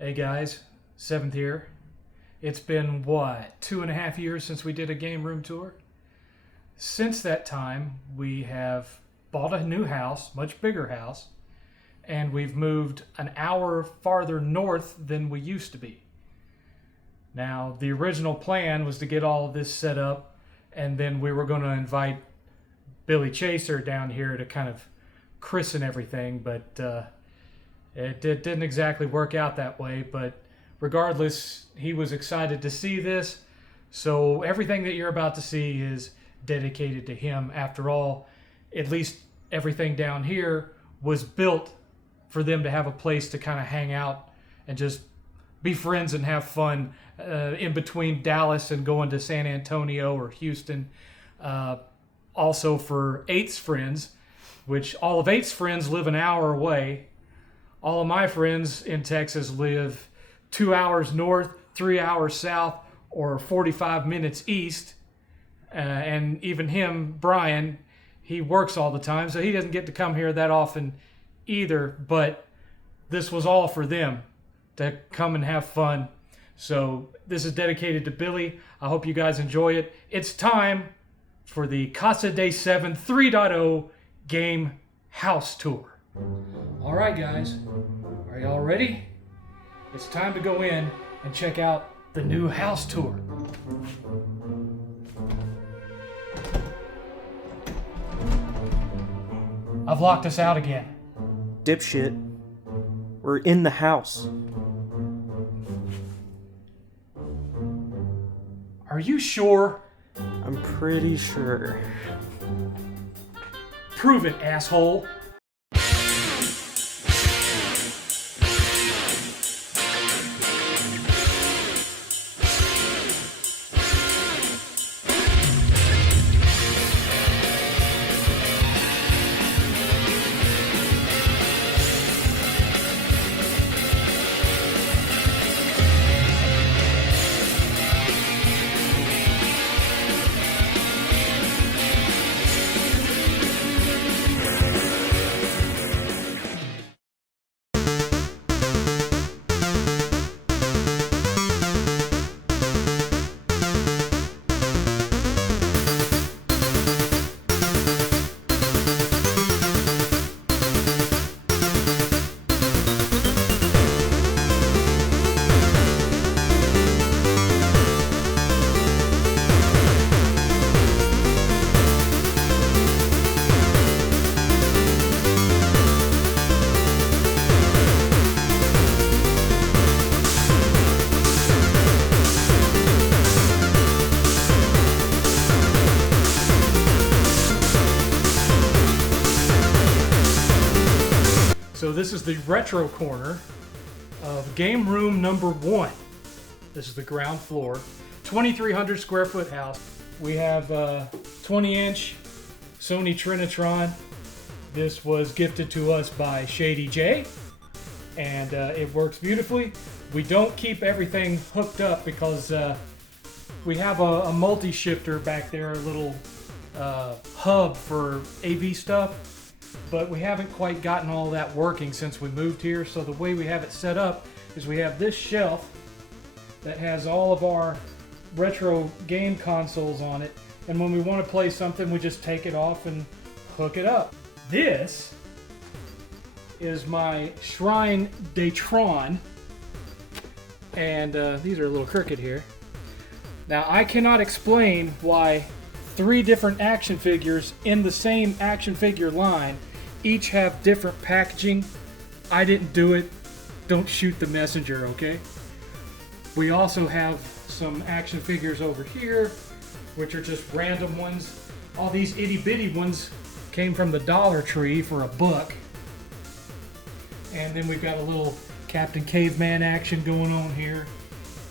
Hey guys, 7th here. It's been what, 2.5 years since we did a game room tour? Since that time, we have bought a new house, much bigger house, and we've moved an hour farther north than we used to be. Now, the original plan was to get all of this set up, and then we were going to invite Billy Chaser down here to kind of christen everything, but it didn't exactly work out that way. But regardless, he was excited to see this, so everything that you're about to see is dedicated to him. After all, at least everything down here was built for them to have a place to kind of hang out and just be friends and have fun in between Dallas and going to San Antonio or Houston. Also for 8th's friends, which all of 8th's friends live an hour away. All of my friends in Texas live 2 hours north, 3 hours south, or 45 minutes east. And even him, Brian, he works all the time, so he doesn't get to come here that often either. But this was all for them to come and have fun. So this is dedicated to Billy. I hope you guys enjoy it. It's time for the Casa de 7 3.0 game house tour. All right, guys, are y'all ready? It's time to go in and check out the new house tour. I've locked us out again. Dipshit. We're in the house. Are you sure? I'm pretty sure. Prove it, asshole. So this is the retro corner of game room number 1. This is the ground floor, 2,300 square foot house. We have a 20-inch Sony Trinitron. This was gifted to us by Shady J, and it works beautifully. We don't keep everything hooked up because we have a multi-shifter back there, a little hub for AV stuff. But we haven't quite gotten all that working since we moved here. So the way we have it set up is we have this shelf that has all of our retro game consoles on it. And when we want to play something, we just take it off and hook it up. This is my Shrine Datron. And these are a little crooked here. Now, I cannot explain why 3 different action figures in the same action figure line each have different packaging. I didn't do it. Don't shoot the messenger, okay? We also have some action figures over here, which are just random ones. All these itty bitty ones came from the Dollar Tree for $1. And then we've got a little Captain Caveman action going on here.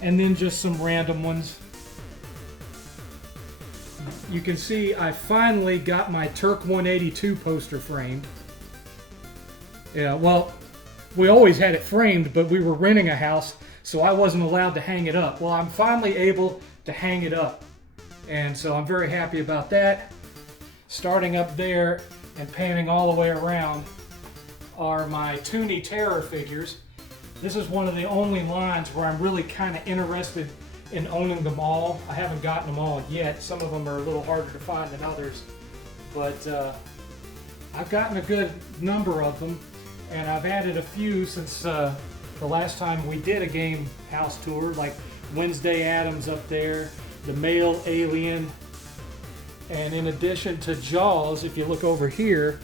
And then just some random ones. You can see I finally got my Turk 182 poster framed. Yeah, well, we always had it framed, but we were renting a house, so I wasn't allowed to hang it up. Well, I'm finally able to hang it up, and so I'm very happy about that. Starting up there and panning all the way around are my Toonie Terror figures. This is one of the only lines where I'm really kind of interested in owning them all. I haven't gotten them all yet. Some of them are a little harder to find than others, but I've gotten a good number of them, and I've added a few since the last time we did a game house tour, like Wednesday Addams up there, the Male Alien, and in addition to Jaws, if you look over here,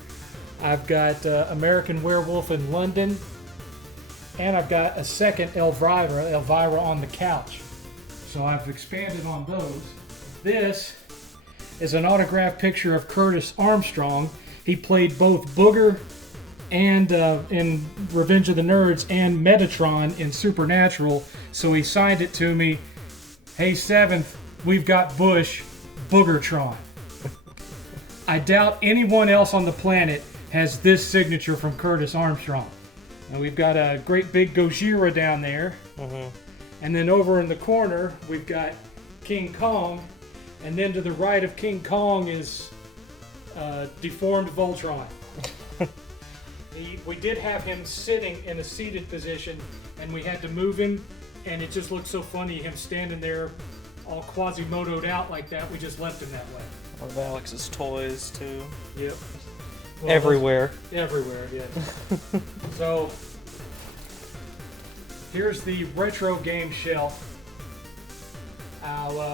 I've got American Werewolf in London, and I've got a second Elvira on the couch. So I've expanded on those. This is an autographed picture of Curtis Armstrong. He played both Booger and in Revenge of the Nerds and Metatron in Supernatural. So he signed it to me. Hey, 7th, we've got Bush, Boogertron. I doubt anyone else on the planet has this signature from Curtis Armstrong. And we've got a great big Gojira down there. And then over in the corner, we've got King Kong. And then to the right of King Kong is deformed Voltron. We did have him sitting in a seated position, and we had to move him, and it just looked so funny, him standing there all Quasimodo'd out like that. We just left him that way. One of Alex's toys, too. Yep. Well, Everywhere. Everywhere, yeah. So, here's the retro game shelf.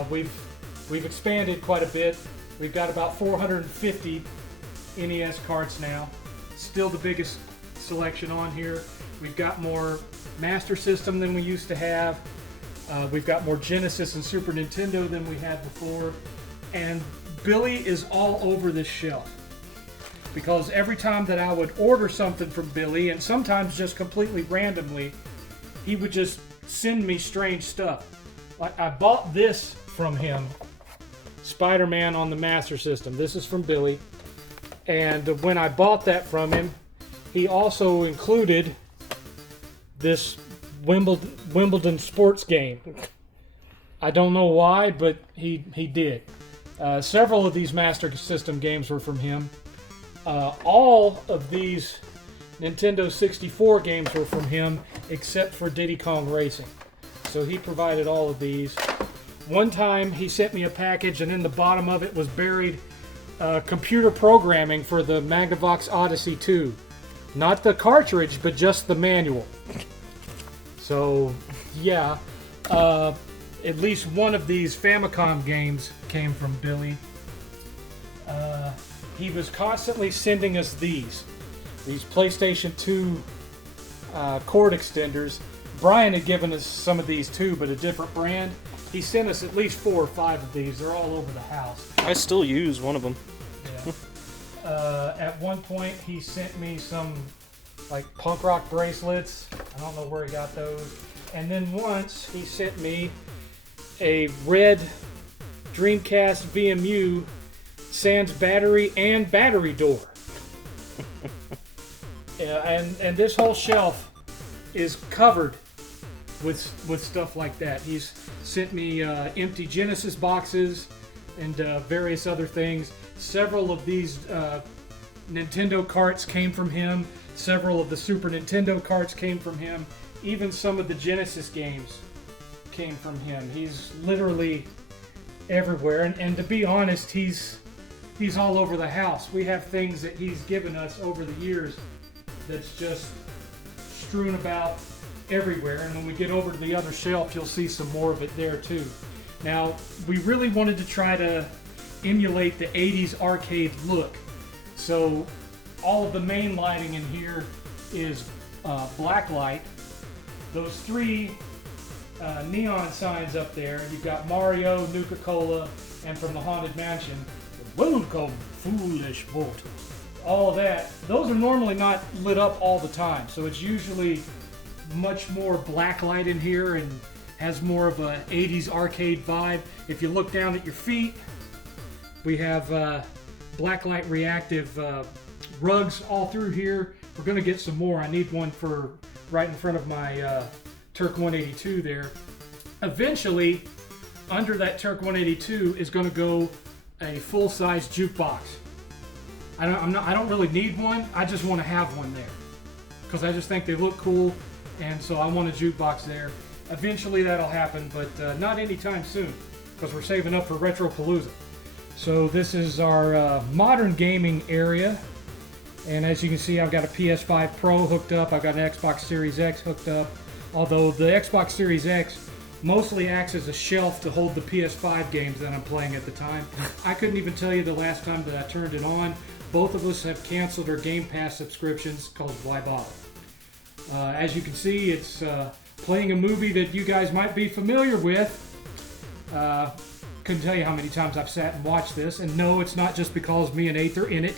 We've expanded quite a bit. We've got about 450 NES cards now. Still the biggest selection on here. We've got more Master System than we used to have. We've got more Genesis and Super Nintendo than we had before. And Billy is all over this shelf. Because every time that I would order something from Billy, and sometimes just completely randomly, he would just send me strange stuff. Like I bought this from him, Spider-Man on the Master System. This is from Billy. And when I bought that from him, he also included this Wimbledon sports game. I don't know why, but he did. Several of these Master System games were from him. All of these Nintendo 64 games were from him, except for Diddy Kong Racing. So he provided all of these. One time he sent me a package, and in the bottom of it was buried computer programming for the Magnavox Odyssey 2. Not the cartridge, but just the manual. So, yeah. At least one of these Famicom games came from Billy. He was constantly sending us these PlayStation 2 cord extenders. Brian had given us some of these too, but a different brand. He sent us at least 4 or 5 of these. They're all over the house. I still use one of them. Yeah. At one point, he sent me some like punk rock bracelets. I don't know where he got those. And then once he sent me a red Dreamcast VMU sans battery and battery door. Yeah, and this whole shelf is covered with stuff like that. He's sent me empty Genesis boxes and various other things. Several of these Nintendo carts came from him. Several of the Super Nintendo carts came from him. Even some of the Genesis games came from him. He's literally everywhere. And to be honest, he's all over the house. We have things that he's given us over the years that's just strewn about everywhere. And when we get over to the other shelf, you'll see some more of it there too. Now, we really wanted to try to emulate the 80s arcade look. So all of the main lighting in here is black light. Those 3 neon signs up there, you've got Mario, Nuka-Cola, and from the Haunted Mansion, welcome, foolish mortal. All of that, those are normally not lit up all the time, so it's usually much more black light in here and has more of a 80s arcade vibe. If you look down at your feet, we have black light reactive rugs all through here. We're going to get some more. I need one for right in front of my Turk 182 there. Eventually, under that Turk 182 is going to go a full-size jukebox. I don't really need one. I just want to have one there because I just think they look cool. and so I want a jukebox there. Eventually that'll happen, but not anytime soon, because we're saving up for Retropalooza. So this is our modern gaming area, and as you can see, I've got a PS5 Pro hooked up. I've got an Xbox Series X hooked up, although the Xbox Series X mostly acts as a shelf to hold the PS5 games that I'm playing at the time. I couldn't even tell you the last time that I turned it on. Both of us have canceled our Game Pass subscriptions, called Why Bother. As you can see, it's playing a movie that you guys might be familiar with. Couldn't tell you how many times I've sat and watched this, and no, it's not just because me and 8th are in it.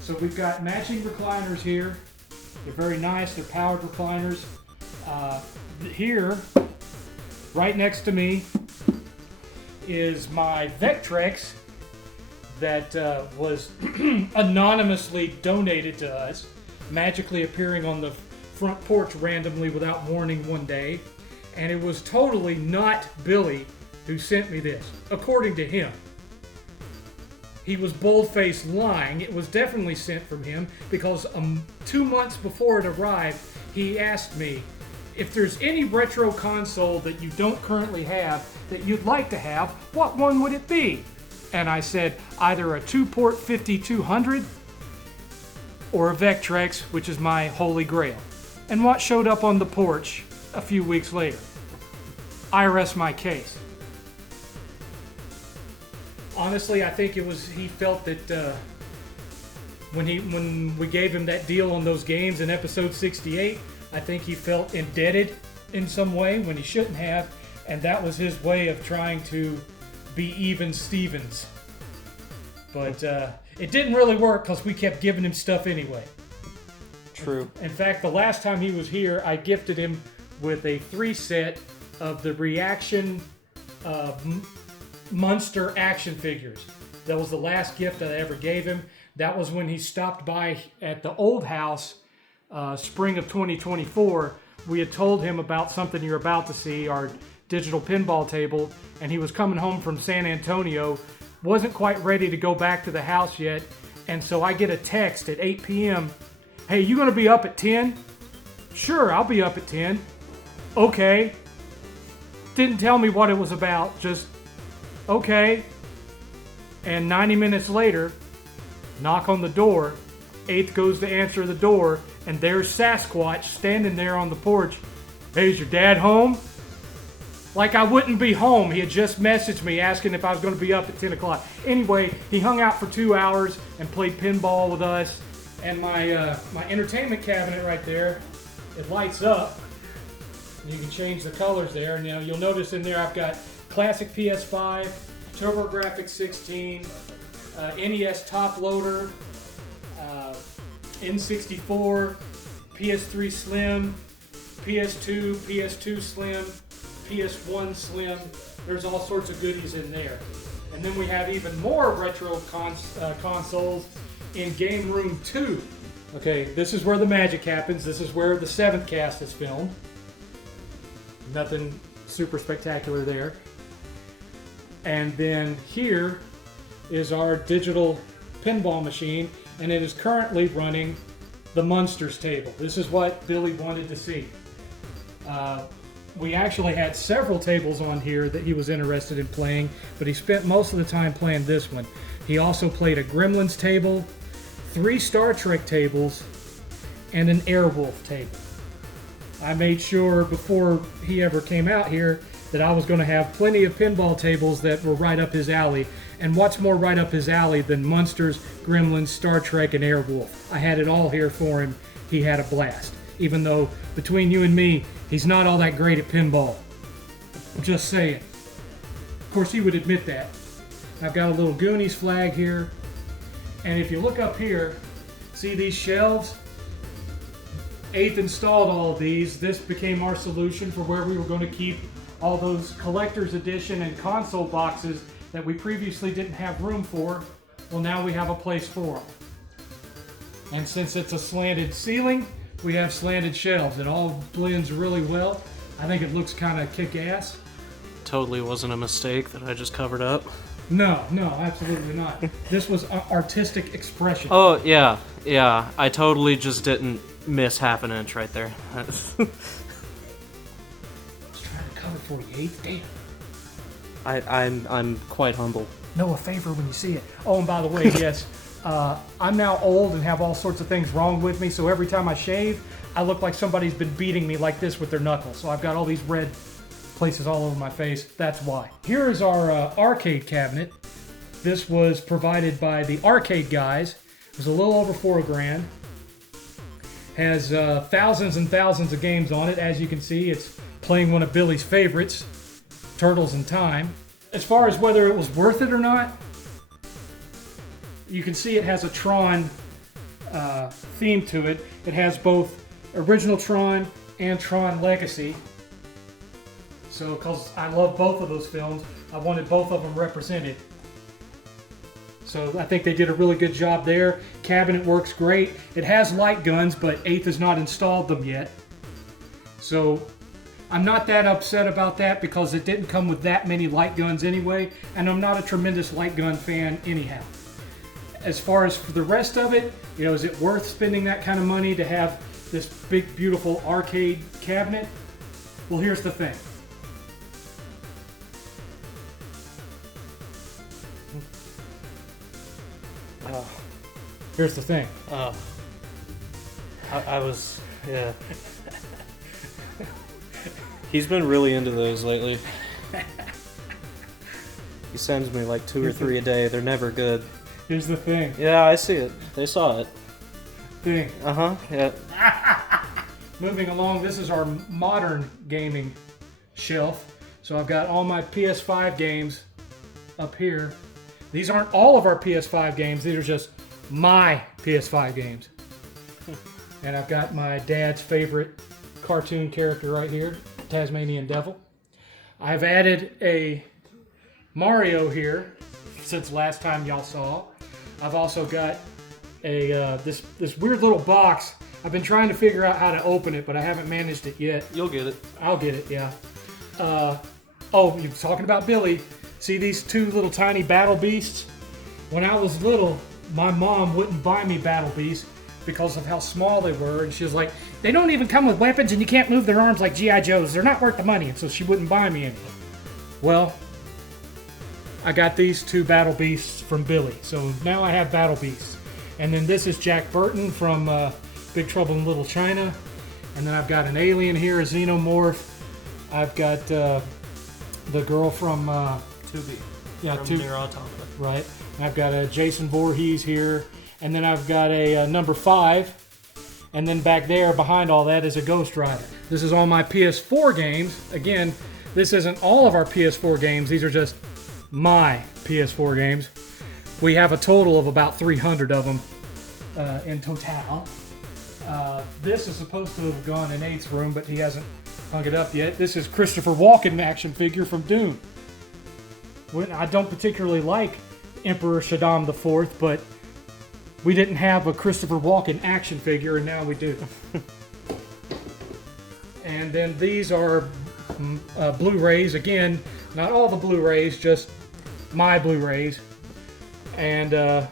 So we've got matching recliners here. They're very nice, they're powered recliners. Here, right next to me, is my Vectrex that was anonymously donated to us, magically appearing on the front porch randomly without warning one day. And it was totally not Billy who sent me this, according to him. He was bold-faced lying. It was definitely sent from him because 2 months before it arrived, he asked me, if there's any retro console that you don't currently have that you'd like to have, what one would it be? And I said, either a 2-port 5200 or a Vectrex, which is my holy grail. And what showed up on the porch a few weeks later? I rest my case. Honestly, I think it was, he felt that when we gave him that deal on those games in episode 68, I think he felt indebted in some way when he shouldn't have, and that was his way of trying to be even Stevens. But it didn't really work because we kept giving him stuff anyway. True. In fact, the last time he was here, I gifted him with a 3-set of the Reaction Munster action figures. That was the last gift that I ever gave him. That was when he stopped by at the old house, spring of 2024. We had told him about something you're about to see, our digital pinball table, and he was coming home from San Antonio, wasn't quite ready to go back to the house yet, and so I get a text at 8 p.m. Hey, you gonna be up at 10? Sure, I'll be up at 10. Okay. Didn't tell me what it was about, just okay. And 90 minutes later, knock on the door. 8th goes to answer the door, and there's Sasquatch standing there on the porch. Hey, is your dad home? Like I wouldn't be home. He had just messaged me asking if I was going to be up at 10 o'clock. Anyway, he hung out for 2 hours and played pinball with us. And my entertainment cabinet right there, it lights up. You can change the colors there. And you'll notice in there I've got classic PS5, TurboGrafx 16, NES top loader, N64, PS3 Slim, PS2, PS2 Slim, PS1 Slim. There's all sorts of goodies in there. And then we have even more retro consoles in Game Room 2. Okay, this is where the magic happens. This is where the 7th cast is filmed. Nothing super spectacular there. And then here is our digital pinball machine, and it is currently running the Munsters table. This is what Billy wanted to see. We actually had several tables on here that he was interested in playing, but he spent most of the time playing this one. He also played a Gremlins table, 3 Star Trek tables, and an Airwolf table. I made sure before he ever came out here that I was going to have plenty of pinball tables that were right up his alley. And what's more right up his alley than Munsters, Gremlins, Star Trek, and Airwolf? I had it all here for him. He had a blast. Even though, between you and me, he's not all that great at pinball. I'm just saying. Of course, he would admit that. I've got a little Goonies flag here. And if you look up here, see these shelves? 8th installed all of these. This became our solution for where we were going to keep all those collector's edition and console boxes that we previously didn't have room for. Well, now we have a place for them. And since it's a slanted ceiling, we have slanted shelves. It all blends really well. I think it looks kind of kick-ass. Totally wasn't a mistake that I just covered up. No, absolutely not. This was artistic expression. Oh, yeah. Yeah. I totally just didn't miss half an inch right there. I was trying to cover for you, Damn. I'm quite humble. Know a favor when you see it. Oh, and by the way, yes, I'm now old and have all sorts of things wrong with me, so every time I shave, I look like somebody's been beating me like this with their knuckles. So I've got all these red places all over my face. That's why. Here is our arcade cabinet. This was provided by the arcade guys. It was a little over $4,000. Has thousands and thousands of games on it. As you can see, it's playing one of Billy's favorites, Turtles in Time. As far as whether it was worth it or not, you can see it has a Tron theme to it. It has both original Tron and Tron Legacy. So, because I love both of those films, I wanted both of them represented. So I think they did a really good job there. Cabinet works great. It has light guns, but 8th has not installed them yet. So I'm not that upset about that because it didn't come with that many light guns anyway, and I'm not a tremendous light gun fan anyhow. As far as for the rest of it, you know, is it worth spending that kind of money to have this big, beautiful arcade cabinet? Well, here's the thing. Here's the thing. Oh. I was, yeah. He's been really into those lately. He sends me like 2 or 3 a day. They're never good. Here's the thing. Yeah, I see it. They saw it. Thing. Uh-huh, yeah. Moving along, this is our modern gaming shelf. So I've got all my PS5 games up here. These aren't all of our PS5 games. These are just my PS5 games. And I've got my dad's favorite cartoon character right here, Tasmanian Devil. I've added a Mario here since last time y'all saw. I've also got a this weird little box. I've been trying to figure out how to open it, but I haven't managed it yet. You'll get it. I'll get it, yeah. Oh, you're talking about Billy. See these 2 little tiny battle beasts? When I was little, my mom wouldn't buy me battle beasts because of how small they were, and she was like, they don't even come with weapons and you can't move their arms like G.I. Joes. They're not worth the money, and so she wouldn't buy me any. Well, I got these 2 battle beasts from Billy, so now I have battle beasts. And then this is Jack Burton from Big Trouble in Little China, and then I've got an alien here, a xenomorph. I've got the girl from 2B. Yeah, from Nier Automata. Right. And I've got a Jason Voorhees here, and then I've got a number 5, and then back there behind all that is a Ghost Rider. This is all my PS4 games. Again, this isn't all of our PS4 games. These are just my PS4 games. We have a total of about 300 of them in total. This is supposed to have gone in 8's room, but he hasn't hung it up yet. This is Christopher Walken action figure from Dune. I don't particularly like Emperor Shaddam IV, but we didn't have a Christopher Walken action figure, and now we do. And then these are Blu-rays. Again, not all the Blu-rays, just my Blu-rays. And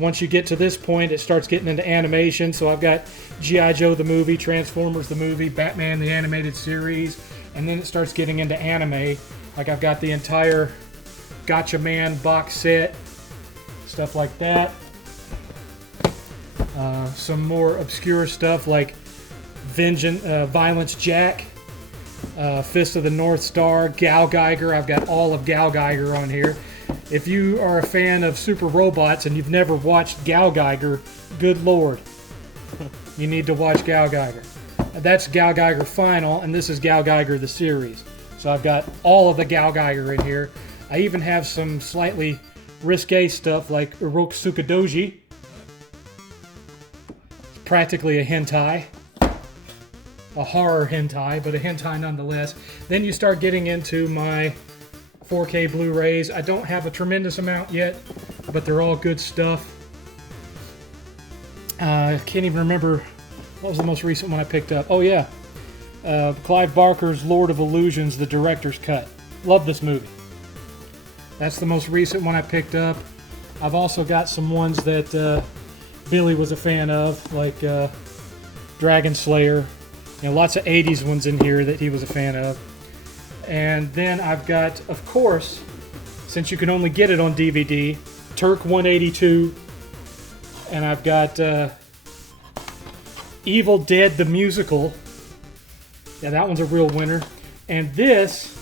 once you get to this point, it starts getting into animation. So I've got G.I. Joe the movie, Transformers the movie, Batman the animated series, and then it starts getting into anime. Like I've got the entire Gotcha Man box set, stuff like that. Some more obscure stuff like Violence Jack, Fist of the North Star, Gal Geiger. I've got all of Gal Geiger on here. If you are a fan of super robots and you've never watched Gal Geiger, good lord, you need to watch Gal Geiger. That's Gal Geiger Final, and this is Gal Geiger the series. So I've got all of the Gal Geiger in here. I even have some slightly risque stuff like Uroku Tsukudoji. It's practically a hentai. A horror hentai, but a hentai nonetheless. Then you start getting into my 4K Blu-rays. I don't have a tremendous amount yet, but they're all good stuff. I can't even remember what was the most recent one I picked up. Oh yeah, Clive Barker's Lord of Illusions, the director's cut. Love this movie. That's the most recent one I picked up. I've also got some ones that Billy was a fan of, like Dragon Slayer. Lots of 80s ones in here that he was a fan of. And then I've got, of course, since you can only get it on DVD, Turk 182. And I've got Evil Dead the Musical. Yeah, that one's a real winner. And this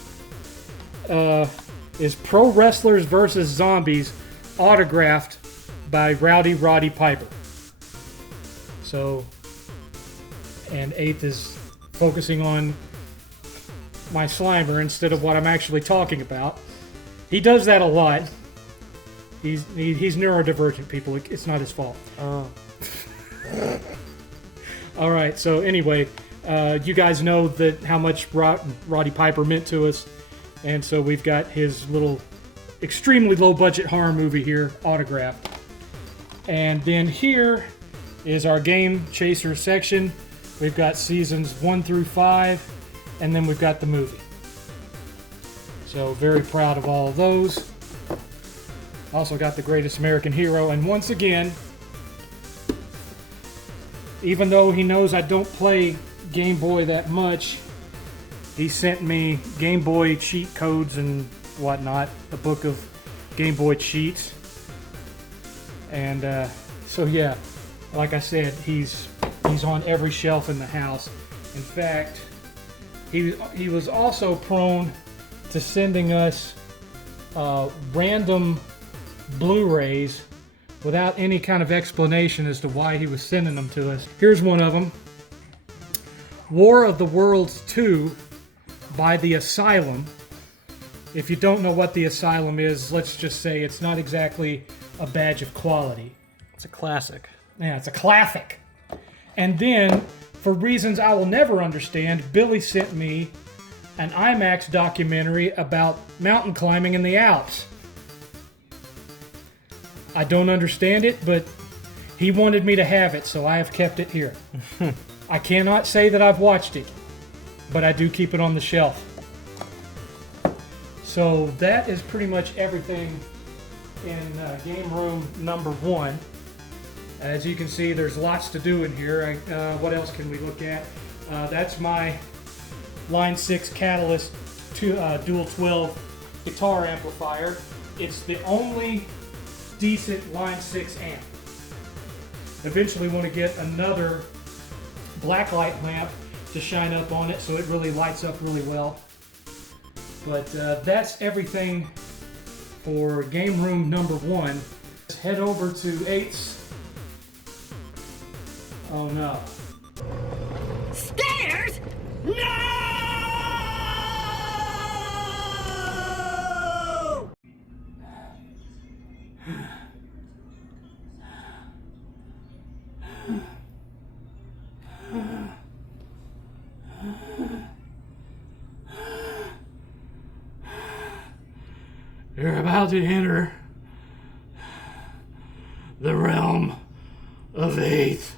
is Pro Wrestlers vs. Zombies, autographed by Rowdy Roddy Piper. So, and 8th is focusing on my Slimer instead of what I'm actually talking about. He does that a lot. He's neurodivergent, people. It's not his fault. Oh. All right. So anyway, you guys know that how much Roddy Piper meant to us, and so we've got his little extremely low-budget horror movie here, autographed. And then here is our Game Chaser section. We've got seasons 1 through 5, and then we've got the movie. So very proud of all of those. Also got The Greatest American Hero, and once again, even though he knows I don't play Game Boy that much, he sent me Game Boy cheat codes and whatnot, a book of Game Boy cheats. And so yeah, like I said, he's on every shelf in the house. In fact, he was also prone to sending us random Blu-rays without any kind of explanation as to why he was sending them to us. Here's one of them. War of the Worlds 2 by The Asylum. If you don't know what The Asylum is, let's just say it's not exactly a badge of quality. It's a classic. Yeah, it's a classic. And then, for reasons I will never understand, Billy sent me an IMAX documentary about mountain climbing in the Alps. I don't understand it, but he wanted me to have it, so I have kept it here. I cannot say that I've watched it, but I do keep it on the shelf. So that is pretty much everything in game room number 1. As you can see, there's lots to do in here. What else can we look at? That's my Line 6 Catalyst Dual 12 guitar amplifier. It's the only decent Line 6 amp. Eventually want to get another blacklight lamp to shine up on it so it really lights up really well. But that's everything for game room number 1. Let's head over to 8's. Oh no. Stairs? No! You're about to enter the realm of 8th.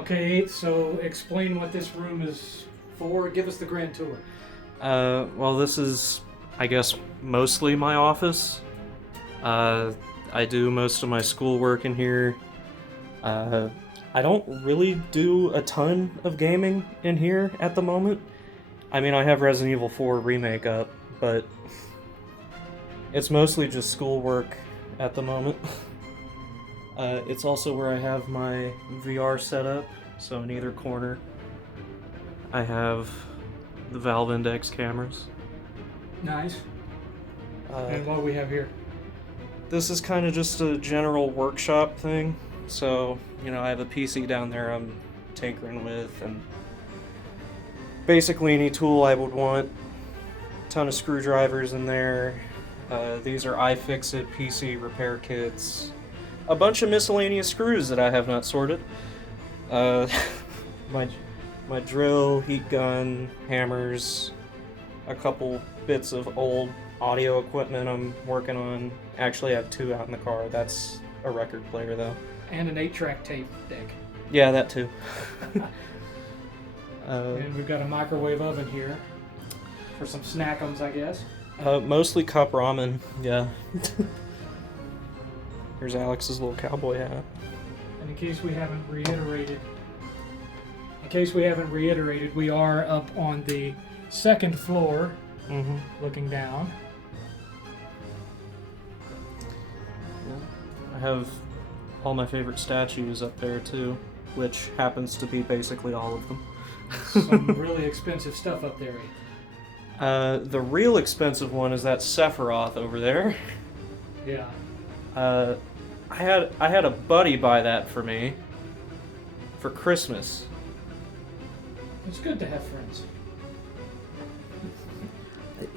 Okay, so explain what this room is for. Give us the grand tour. Well, this is, I guess, mostly my office. I do most of my schoolwork in here. I don't really do a ton of gaming in here at the moment. I mean, I have Resident Evil 4 Remake up, but it's mostly just schoolwork at the moment. It's also where I have my VR set up, so in either corner I have the Valve Index cameras. Nice. And what do we have here? This is kind of just a general workshop thing, so, you know, I have a PC down there I'm tinkering with, and basically any tool I would want. A ton of screwdrivers in there. These are iFixit PC repair kits. A bunch of miscellaneous screws that I have not sorted. My drill, heat gun, hammers, a couple bits of old audio equipment I'm working on. Actually, I have 2 out in the car. That's a record player, though. And an 8-track tape deck. Yeah, that too. And we've got a microwave oven here for some snackums, I guess. Mostly cup ramen, yeah. Here's Alex's little cowboy hat. And in case we haven't reiterated, we are up on the 2nd floor, looking down. Yeah. I have all my favorite statues up there too, which happens to be basically all of them. Some really expensive stuff up there. The real expensive one is that Sephiroth over there. Yeah. I had a buddy buy that for me for Christmas. It's good to have friends.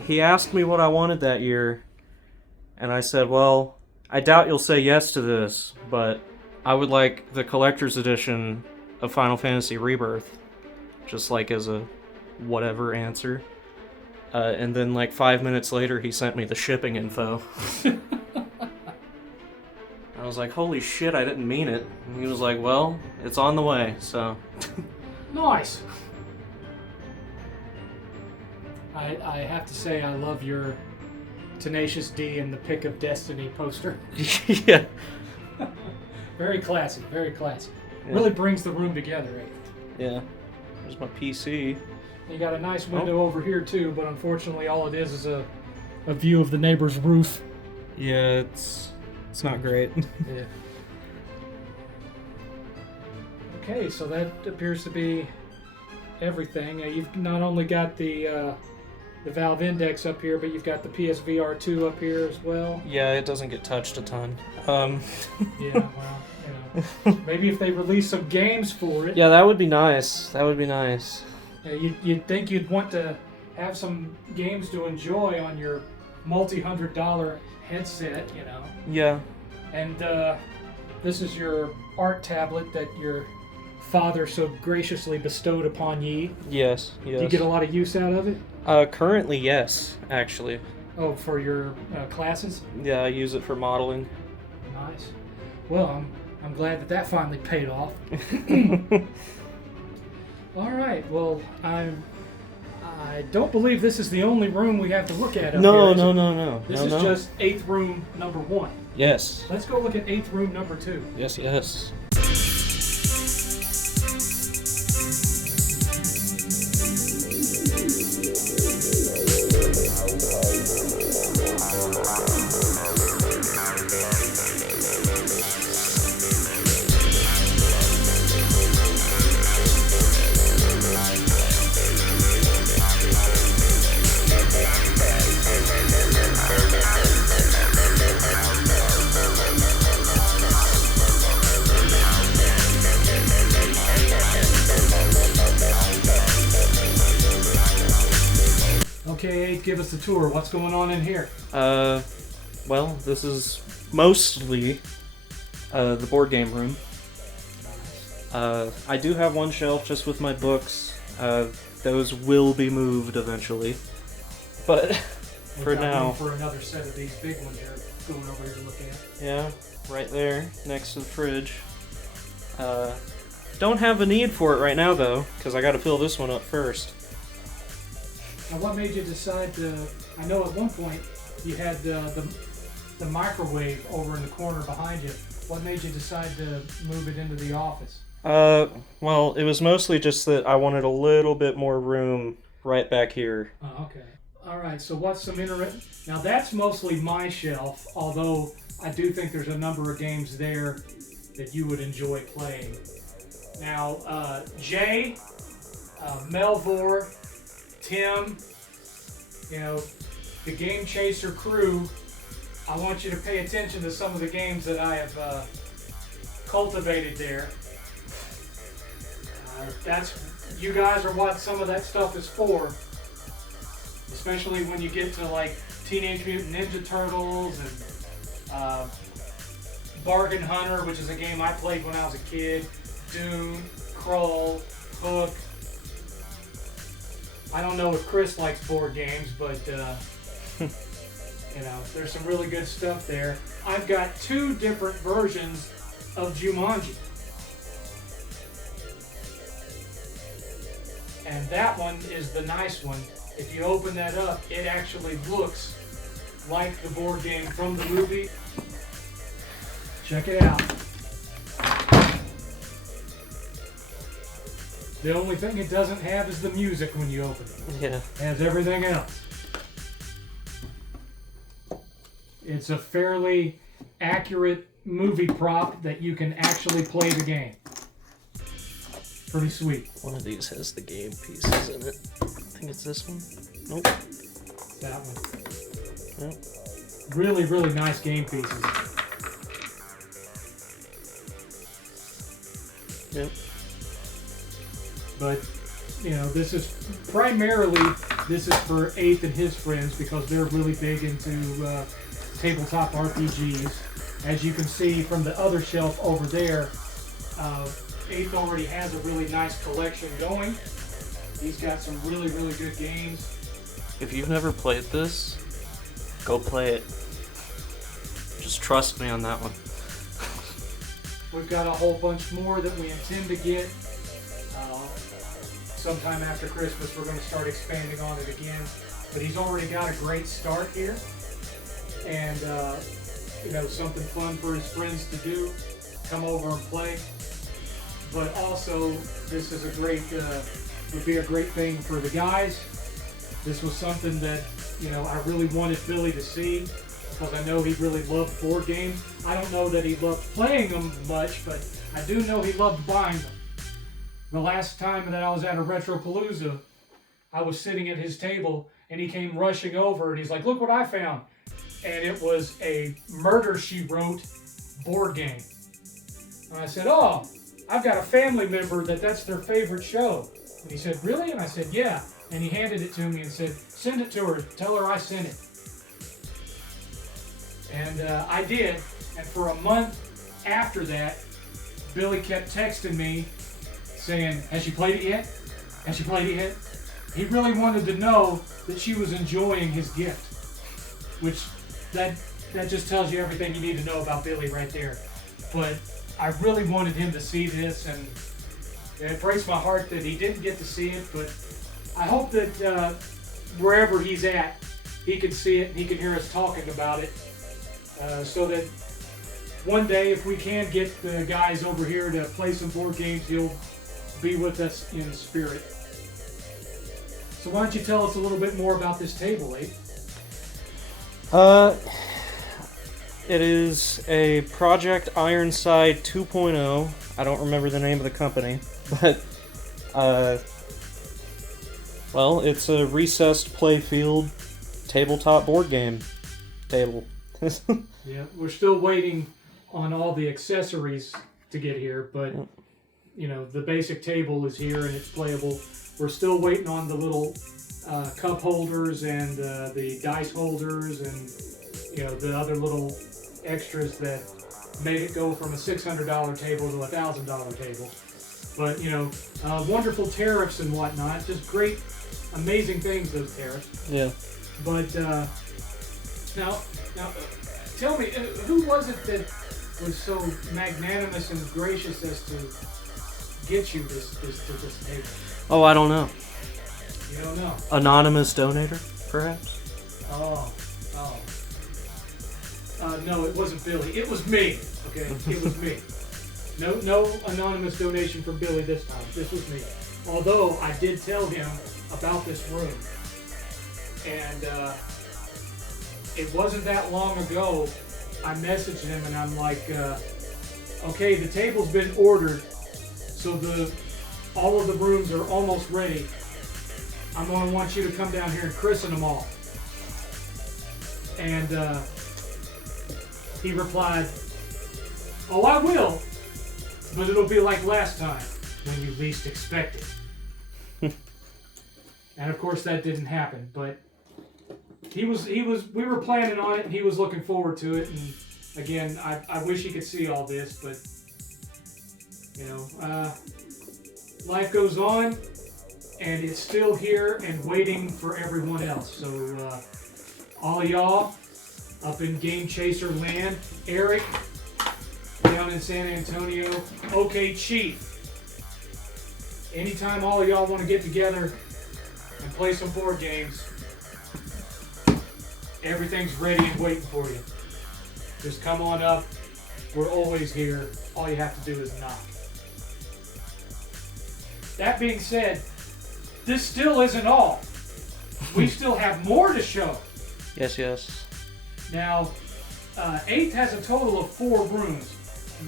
He asked me what I wanted that year, and I said, well, I doubt you'll say yes to this, but I would like the collector's edition of Final Fantasy Rebirth, just like as a whatever answer. And then like 5 minutes later, he sent me the shipping info. I was like, holy shit, I didn't mean it. And he was like, well, it's on the way, so. Nice. I have to say I love your Tenacious D and the Pick of Destiny poster. Yeah. Very classy, very classy. Yeah. Really brings the room together, eh? Yeah. There's my PC. You got a nice window over here too, but unfortunately all it is a view of the neighbor's roof. Yeah, it's not great. Yeah. Okay, so that appears to be everything. You've not only got the Valve Index up here, but you've got the PSVR 2 up here as well. Yeah, it doesn't get touched a ton. Yeah, well, you know, maybe if they release some games for it. Yeah, that would be nice. That would be nice. You'd think you'd want to have some games to enjoy on your multi-$100 headset, you know. Yeah. And this is your art tablet that your father so graciously bestowed upon ye. Yes, yes. Do you get a lot of use out of it? Currently, yes, actually. Oh, for your classes? Yeah, I use it for modeling. Nice. Well, I'm glad that finally paid off. All right. Well, I don't believe this is the only room we have to look at up here. No. This is just 8th room number 1. Yes. Let's go look at 8th room number 2. Yes, yes. Okay, give us the tour. What's going on in here? Well, this is mostly the board game room. I do have one shelf just with my books. Those will be moved eventually. But for now... For another set of these big ones you're going over here to look at. Yeah, right there, next to the fridge. Don't have a need for it right now, though, because I got to fill this one up first. Now, what made you decide to... I know at one point you had the microwave over in the corner behind you. What made you decide to move it into the office? Well, it was mostly just that I wanted a little bit more room right back here. Oh, okay. All right. So what's some Now that's mostly my shelf, although I do think there's a number of games there that you would enjoy playing. Now, Jay, Melvor, Tim, the Game Chaser crew, I want you to pay attention to some of the games that I have cultivated there. You guys are what some of that stuff is for. Especially when you get to like Teenage Mutant Ninja Turtles and Bargain Hunter, which is a game I played when I was a kid. Dune, Kroll, Hook. I don't know if Chris likes board games, but there's some really good stuff there. I've got 2 different versions of Jumanji. And that one is the nice one. If you open that up, it actually looks like the board game from the movie. Check it out. The only thing it doesn't have is the music when you open it. Yeah. It has everything else. It's a fairly accurate movie prop that you can actually play the game. Pretty sweet. One of these has the game pieces in it. I think it's this one. Nope. That one. Nope. Really, really nice game pieces. Yep. But, this is primarily, this is for 8th and his friends because they're really big into tabletop RPGs. As you can see from the other shelf over there, 8th already has a really nice collection going. He's got some really, really good games. If you've never played this, go play it. Just trust me on that one. We've got a whole bunch more that we intend to get. Sometime after Christmas, we're going to start expanding on it again. But he's already got a great start here. And, something fun for his friends to do. Come over and play. But also, this is would be a great thing for the guys. This was something that, I really wanted Billy to see because I know he really loved board games. I don't know that he loved playing them much, but I do know he loved buying them. The last time that I was at a Retropalooza, I was sitting at his table and he came rushing over and he's like, "Look what I found." And it was a Murder, She Wrote board game. And I said, "Oh, I've got a family member that's their favorite show." And he said, "Really?" And I said, "Yeah." And he handed it to me and said, "Send it to her. Tell her I sent it." And I did. And for a month after that, Billy kept texting me saying, "Has she played it yet? Has she played it yet?" He really wanted to know that she was enjoying his gift. Which, that just tells you everything you need to know about Billy right there. But I really wanted him to see this, and it breaks my heart that he didn't get to see it, but I hope that wherever he's at, he can see it and he can hear us talking about it, so that one day, if we can get the guys over here to play some board games, he'll be with us in spirit. So why don't you tell us a little bit more about this table, Abe? It is a Project Ironside 2.0. I don't remember the name of the company, but it's a recessed playfield tabletop board game table. Yeah, we're still waiting on all the accessories to get here, but the basic table is here and it's playable. We're still waiting on the little cup holders and the dice holders and the other little extras that made it go from a $600 table to a $1,000 table. But wonderful tariffs and whatnot, just great, amazing things, those tariffs. Yeah. But now, tell me, who was it that was so magnanimous and gracious as to get you this table? Oh, I don't know. You don't know? Anonymous donator, perhaps? No, it wasn't Billy. It was me. Okay, it was me. No anonymous donation from Billy this time. This was me. Although I did tell him about this room. And it wasn't that long ago, I messaged him and I'm like, okay, the table's been ordered, so all of the rooms are almost ready. I'm going to want you to come down here and christen them all. And he replied, oh, I will, but it'll be like last time, when you least expect it. And of course that didn't happen, but we were planning on it and he was looking forward to it. And again, I wish he could see all this, but you know, life goes on and it's still here and waiting for everyone else. So all y'all up in Game Chaser land, Eric down in San Antonio, OK Chief. Anytime all of y'all want to get together and play some board games, everything's ready and waiting for you. Just come on up. We're always here. All you have to do is knock. That being said, this still isn't all. We still have more to show. Yes, yes. Now, 8th has a total of 4 rooms.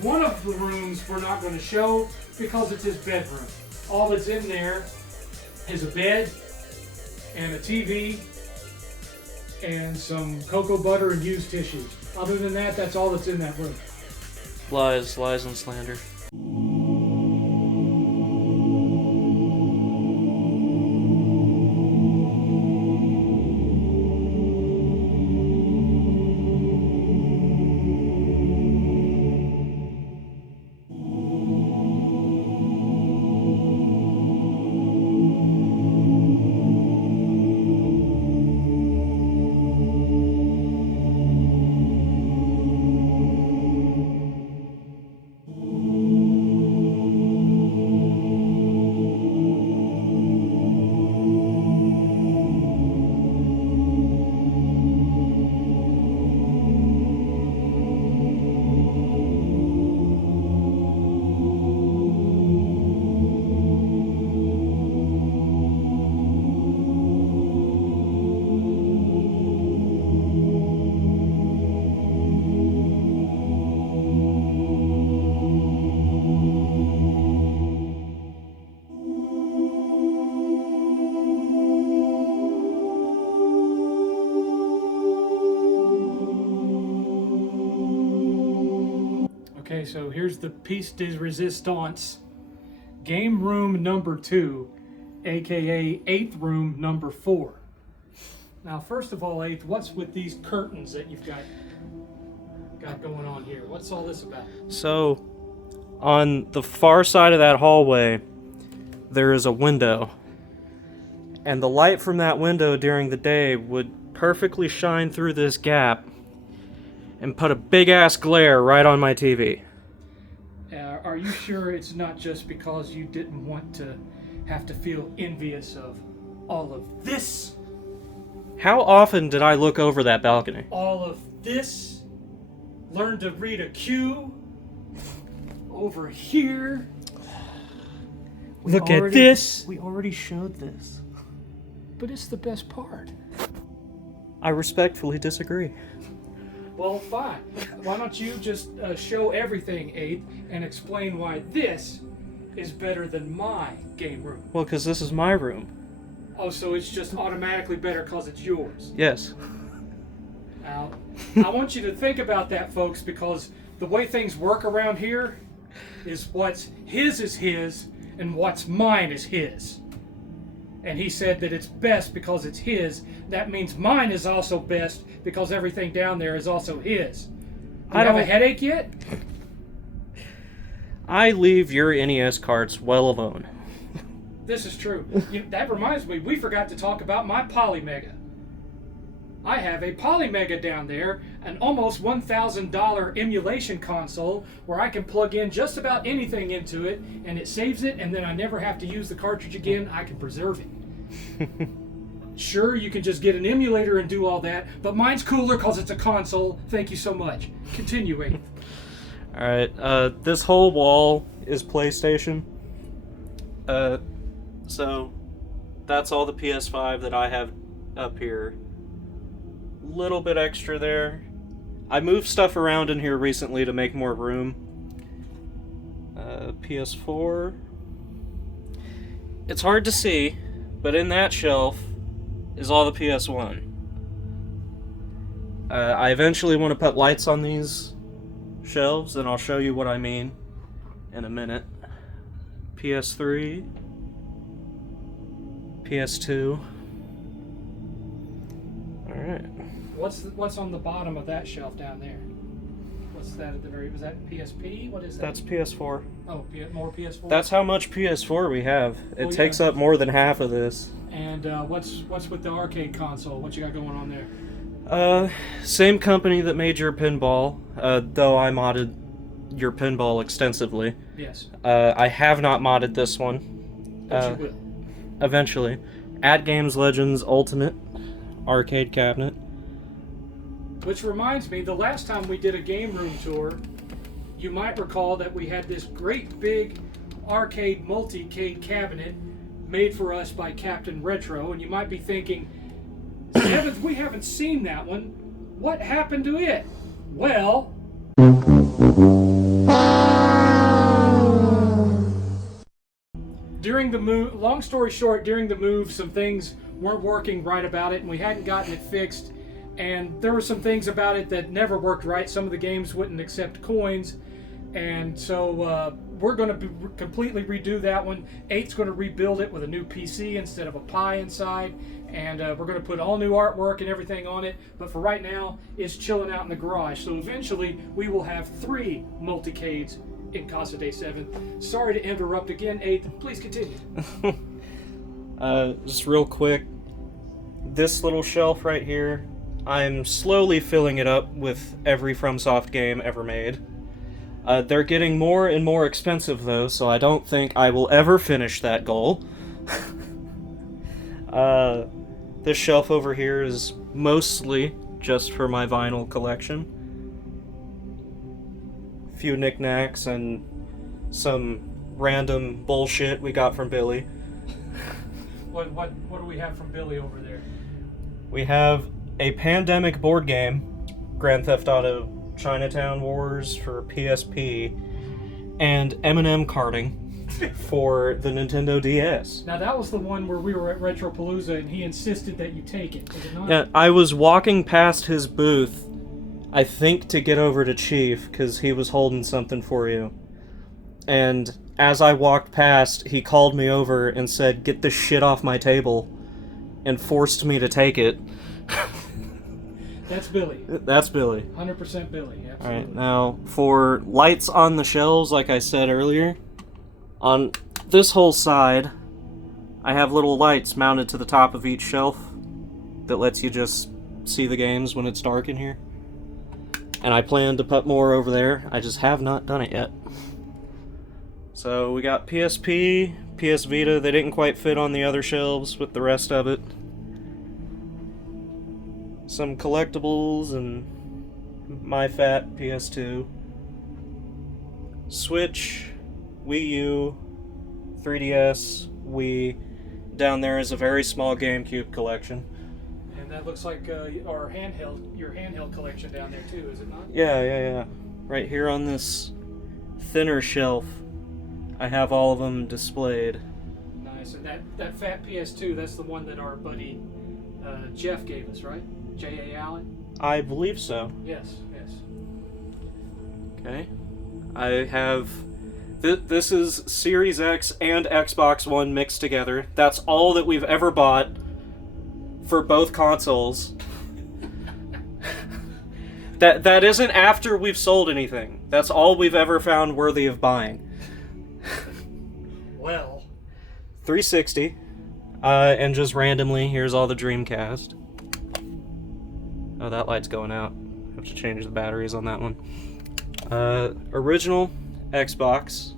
One of the rooms we're not going to show because it's his bedroom. All that's in there is a bed and a TV and some cocoa butter and used tissues. Other than that, that's all that's in that room. Lies and slander. Okay, so here's the piece de resistance. Game room number 2, aka 8th room number 4. Now, first of all, 8th, what's with these curtains that you've got going on here? What's all this about? So, on the far side of that hallway, there is a window. And the light from that window during the day would perfectly shine through this gap and put a big-ass glare right on my TV. Are you sure it's not just because you didn't want to have to feel envious of all of this? How often did I look over that balcony? All of this? Learn to read a cue? Over here? Look at this! We already showed this. But it's the best part. I respectfully disagree. Well, fine. Why don't you just show everything, 8th, and explain why this is better than my game room? Well, because this is my room. Oh, so it's just automatically better because it's yours? Yes. Now, I want you to think about that, folks, because the way things work around here is what's his is his, and what's mine is his. And he said that it's best because it's his. That means mine is also best because everything down there is also his. Do you have a headache yet? I leave your NES carts well alone. This is true. That reminds me, we forgot to talk about my Polymega. I have a Polymega down there, an almost $1,000 emulation console where I can plug in just about anything into it, and it saves it, and then I never have to use the cartridge again. I can preserve it. Sure, you can just get an emulator and do all that, but mine's cooler because it's a console. Thank you so much. Continuing. Alright, this whole wall is PlayStation. So, that's all the PS5 that I have up here. Little bit extra there. I moved stuff around in here recently to make more room. PS4. It's hard to see, but in that shelf is all the PS1. I eventually want to put lights on these shelves, and I'll show you what I mean in a minute. PS3, PS2. Alright. What's on the bottom of that shelf down there? What's that at the very? Was that PSP? What is that? That's PS4. Oh, more PS4. That's how much PS4 we have. It takes up more than half of this. And what's with the arcade console? What you got going on there? Same company that made your pinball, though I modded your pinball extensively. Yes. I have not modded this one. But you will. Eventually. At Games Legends Ultimate arcade cabinet. Which reminds me, the last time we did a game room tour, you might recall that we had this great big arcade multi-cade cabinet made for us by Captain Retro, and you might be thinking, 7th, we haven't seen that one. What happened to it? Well, during the move, long story short, during the move, some things weren't working right about it, and we hadn't gotten it fixed. And there were some things about it that never worked right. Some of the games wouldn't accept coins. And so we're going to completely redo that one. 8's going to rebuild it with a new PC instead of a Pi inside. And we're going to put all new artwork and everything on it. But for right now, it's chilling out in the garage. So eventually, we will have 3 multicades in Casa Day 7. Sorry to interrupt again, 8th. Please continue. Just real quick. This little shelf right here, I'm slowly filling it up with every FromSoft game ever made. They're getting more and more expensive though, so I don't think I will ever finish that goal. This shelf over here is mostly just for my vinyl collection. A few knickknacks and some random bullshit we got from Billy. What do we have from Billy over there? We have a pandemic board game, Grand Theft Auto Chinatown Wars for PSP, and M&M karting for the Nintendo DS. Now that was the one where we were at Retropalooza and he insisted that you take it, was it not? Yeah, I was walking past his booth, I think to get over to Chief, because he was holding something for you. And as I walked past, he called me over and said, "Get this shit off my table," and forced me to take it. That's Billy. That's Billy. 100% Billy, absolutely. Alright, now, for lights on the shelves, like I said earlier, on this whole side, I have little lights mounted to the top of each shelf that lets you just see the games when it's dark in here. And I plan to put more over there, I just have not done it yet. So we got PSP, PS Vita, they didn't quite fit on the other shelves with the rest of it. Some collectibles and my fat PS2. Switch, Wii U, 3DS, Wii. Down there is a very small GameCube collection. And that looks like your handheld collection down there too, is it not? Yeah. Right here on this thinner shelf, I have all of them displayed. Nice. And that fat PS2, that's the one that our buddy Jeff gave us, right? J.A. Allen? I believe so. Yes. Okay. I have... This is Series X and Xbox One mixed together. That's all that we've ever bought for both consoles. That isn't after we've sold anything. That's all we've ever found worthy of buying. Well... 360. And just randomly, here's all the Dreamcast. Oh, that light's going out. I have to change the batteries on that one. Original Xbox,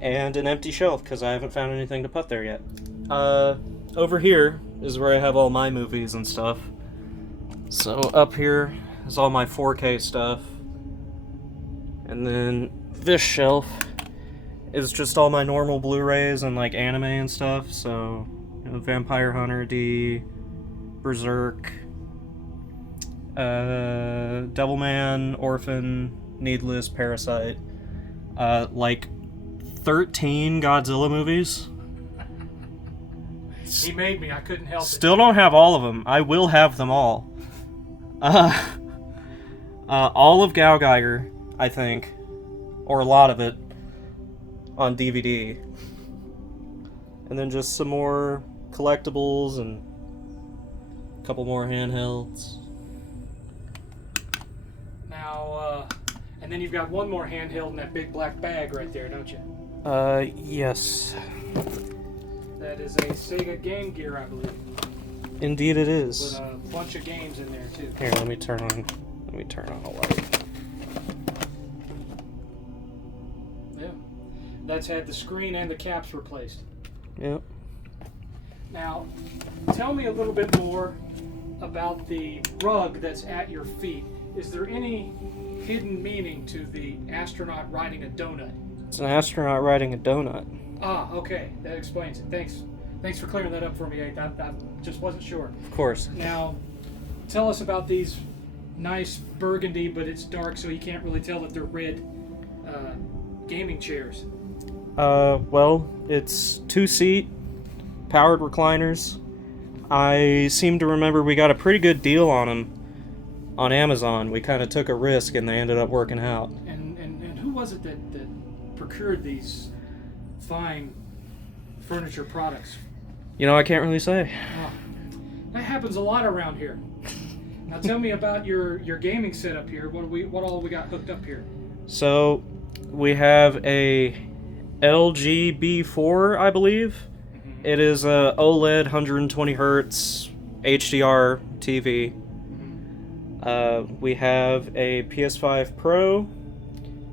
and an empty shelf, because I haven't found anything to put there yet. Over here is where I have all my movies and stuff. So up here is all my 4K stuff. And then this shelf is just all my normal Blu-rays and like anime and stuff, so Vampire Hunter D, Berserk, Devilman, Orphan, Needless, Parasite, like 13 Godzilla movies. He made me. I couldn't help it. Still don't have all of them. I will have them all. All of Gao Geiger, I think, or a lot of it, on DVD. And then just some more collectibles and a couple more handhelds. Now, and then you've got one more handheld in that big black bag right there, don't you? Yes. That is a Sega Game Gear, I believe. Indeed it is. With a bunch of games in there, too. Here, let me turn on a light. Yeah. That's had the screen and the caps replaced. Yep. Now, tell me a little bit more about the rug that's at your feet. Is there any hidden meaning to the astronaut riding a donut? It's an astronaut riding a donut. Ah, okay. That explains it. Thanks for clearing that up for me, Eighth. I just wasn't sure. Of course. Now, tell us about these nice burgundy, but it's dark, so you can't really tell that they're red gaming chairs. Well, it's 2-seat, powered recliners. I seem to remember we got a pretty good deal on them on Amazon. We kind of took a risk, and they ended up working out. And who was it that procured these fine furniture products? You know, I can't really say. Oh, that happens a lot around here. Now tell me about your gaming setup here. What all we got hooked up here? So, we have a LG B4, I believe. Mm-hmm. It is a OLED 120 hertz HDR TV. Mm-hmm. We have a PS5 Pro.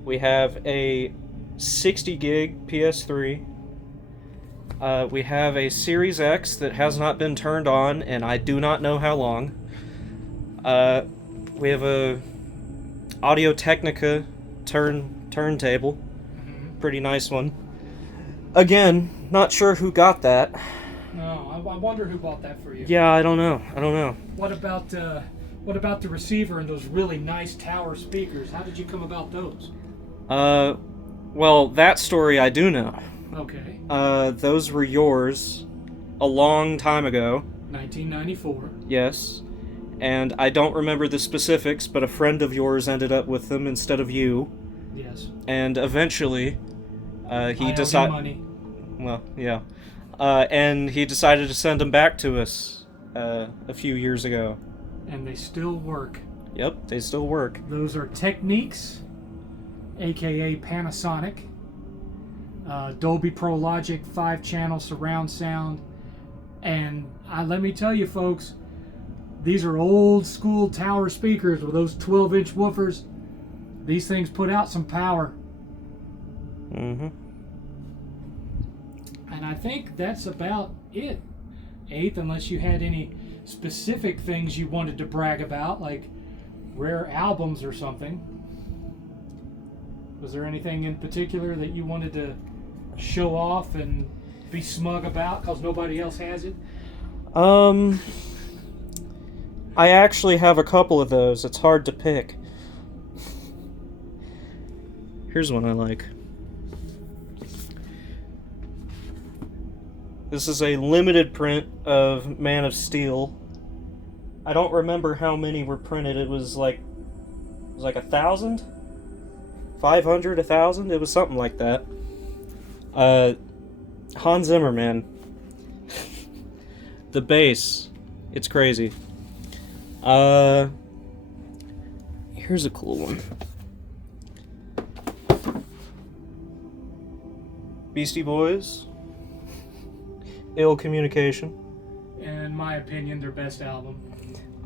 We have a 60 gig PS3. We have a Series X that has not been turned on, and I do not know how long. We have a Audio-Technica turntable. Mm-hmm. Pretty nice one. Again, not sure who got that. No, I wonder who bought that for you. Yeah, I don't know. What about the receiver and those really nice tower speakers? How did you come about those? Well, that story I do know. Okay. Those were yours a long time ago. 1994. Yes. And I don't remember the specifics, but a friend of yours ended up with them instead of you. Yes. And eventually, he decided. Money. Well, yeah. And he decided to send them back to us a few years ago. And they still work. Yep, they still work. Those are Techniques, aka Panasonic, Dolby Pro Logic 5-channel surround sound, and let me tell you, folks, these are old school tower speakers with those 12-inch woofers. These things put out some power. Mm-hmm. And I think that's about it, Eighth, unless you had any specific things you wanted to brag about, like rare albums or something. Was there anything in particular that you wanted to show off and be smug about because nobody else has it? I actually have a couple of those. It's hard to pick. Here's one I like. This is a limited print of Man of Steel. I don't remember how many were printed. It was like 1,000? 500, 1,000? It was something like that. Hans Zimmer, man. The bass. It's crazy. Here's a cool one. Beastie Boys. Ill Communication. In my opinion, their best album.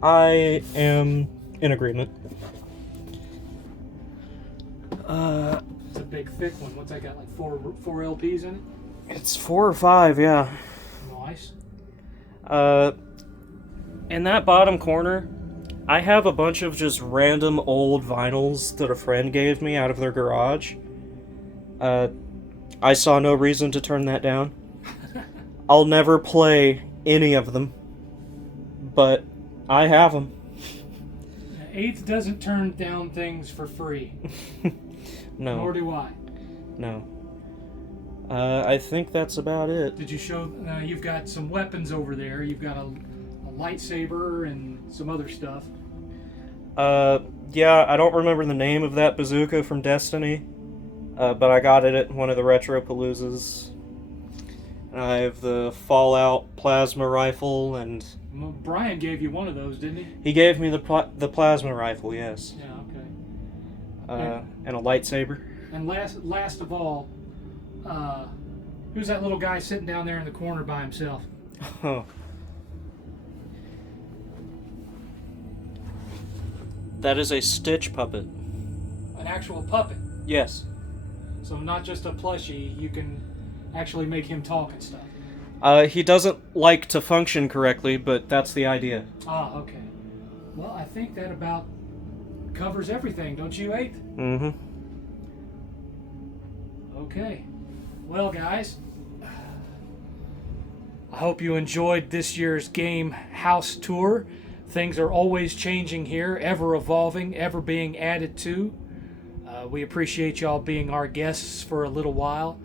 I am in agreement. It's a big, thick one. What's that got? Like four LPs in it? It's 4 or 5, yeah. Nice. In that bottom corner, I have a bunch of just random old vinyls that a friend gave me out of their garage. I saw no reason to turn that down. I'll never play any of them, but I have them. 8th doesn't turn down things for free. No. Nor do I. No. I think that's about it. Did you show? You've got some weapons over there. You've got a lightsaber and some other stuff. Yeah, I don't remember the name of that bazooka from Destiny, but I got it at one of the Retro Paloozas. And I have the Fallout plasma rifle, and Well, Brian gave you one of those, didn't he? he gave me the plasma rifle, yes. Yeah. Okay. And a lightsaber. And last of all, who's that little guy sitting down there in the corner by himself? Oh. That is a Stitch puppet. An actual puppet. Yes. So not just a plushie. You can actually make him talk and stuff. He doesn't like to function correctly, but that's the idea. Ah, okay. Well, I think that about covers everything, don't you, 8th? Mm-hmm. Okay. Well, guys, I hope you enjoyed this year's game house tour. Things are always changing here, ever evolving, ever being added to. We appreciate y'all being our guests for a little while.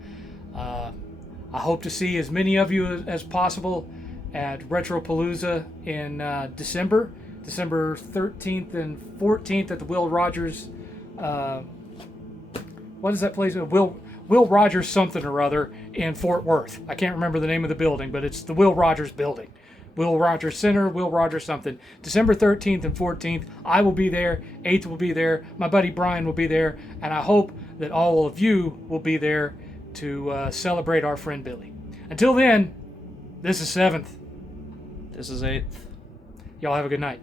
I hope to see as many of you as possible at Retropalooza in December 13th and 14th at the Will Rogers. What is that place? Will Rogers something or other in Fort Worth. I can't remember the name of the building, but it's the Will Rogers building. Will Rogers Center, Will Rogers something. December 13th and 14th, I will be there. 8th will be there. My buddy Brian will be there. And I hope that all of you will be there to celebrate our friend Billy. Until then, this is 7th. This is 8th. Y'all have a good night.